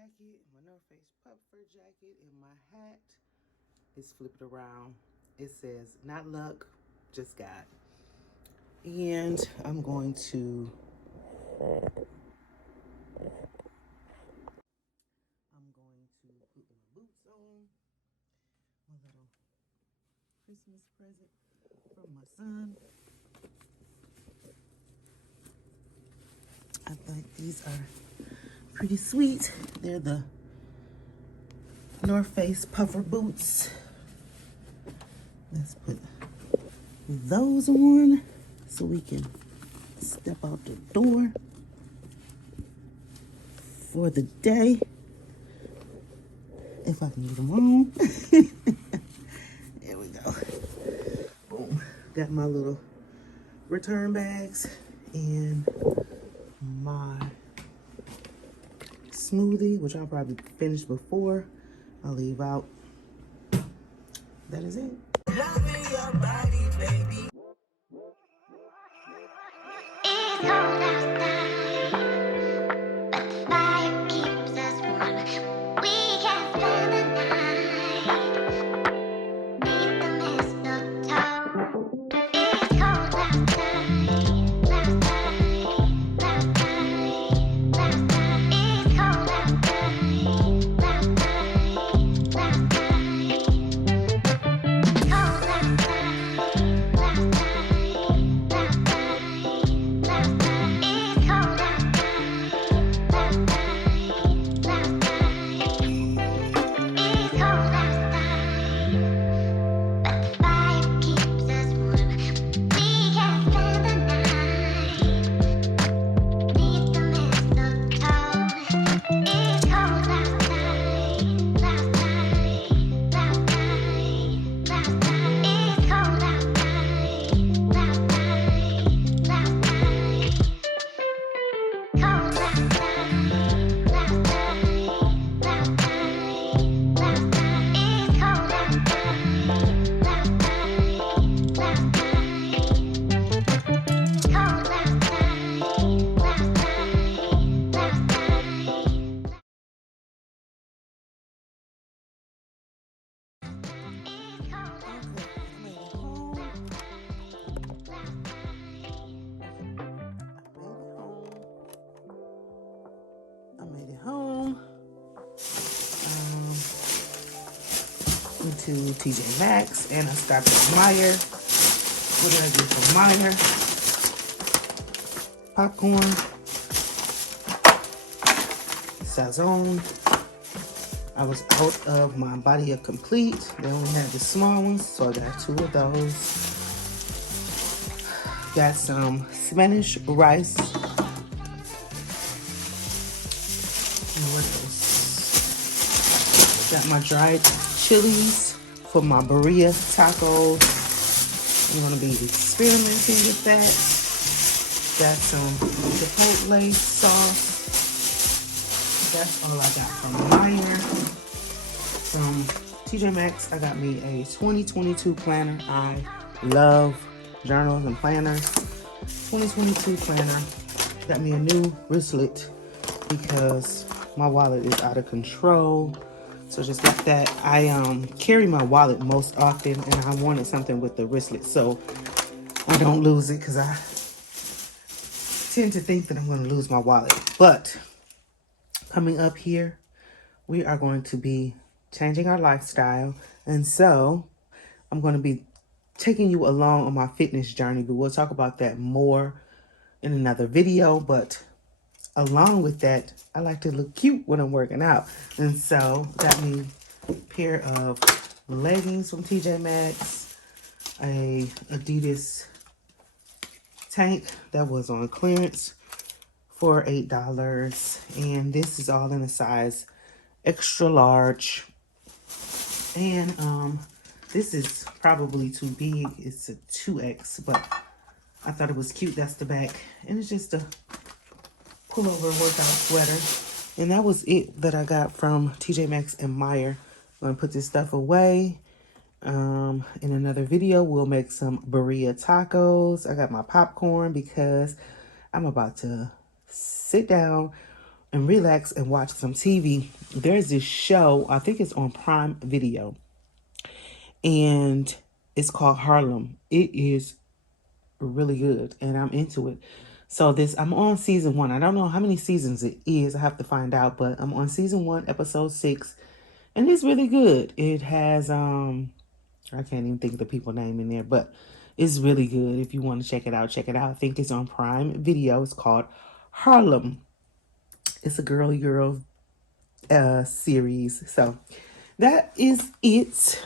jacket, my North Face puffer jacket, and my hat is flipped around. It says, not luck, just God. And I'm going to put my boots on, my little Christmas present from my son. I think these are pretty sweet. They're the North Face puffer boots. Let's put those on so we can step out the door for the day. If I can get them on. There we go. Boom. Got my little return bags and my smoothie, which I'll probably finish before I leave out. That is it. Loving your body, baby. It's cold outside, but the fire keeps us warm. We can spend the night beneath the mistletoe. It's cold outside, outside, outside, outside. It's cold outside, outside, outside. I made it home. Into TJ Maxx, and I stopped at Meyer. What did I get from Meyer? Popcorn, Sazon. I was out of my Body of Complete. They only had the small ones, so I got 2 of those. Got some Spanish rice. And what else? Got my dried chilies for my burrito tacos. I'm gonna be experimenting with that. Got some chipotle sauce. That's all I got from Meyer. From TJ Maxx, I got me a 2022 planner. I love journals and planners. 2022 planner. Got me a new wristlet because my wallet is out of control. So just got that. I carry my wallet most often, and I wanted something with the wristlet so I don't lose it, because I tend to think that I'm going to lose my wallet. But coming up here, we are going to be changing our lifestyle, and so I'm going to be taking you along on my fitness journey, but we'll talk about that more in another video. But along with that, I like to look cute when I'm working out, and so got me a pair of leggings from TJ Maxx, a Adidas tank that was on clearance for $8, and this is all in a size extra large. And this is probably too big. It's a 2X, but I thought it was cute. That's the back, and it's just a pullover workout sweater. And that was it that I got from TJ Maxx and Meyer. I'm gonna put this stuff away. In another video, we'll make some burrito tacos. I got my popcorn because I'm about to sit down, and relax and watch some TV. There's this show, I think it's on Prime Video, and it's called Harlem. It is really good, and I'm into it. So I'm on season 1. I don't know how many seasons it is. I have to find out, but I'm on season 1, episode 6, and it's really good. It has I can't even think of the people name in there, but it's really good. If you want to check it out, check it out. I think it's on Prime Video. It's called Harlem. It's a girly girl series. So that is it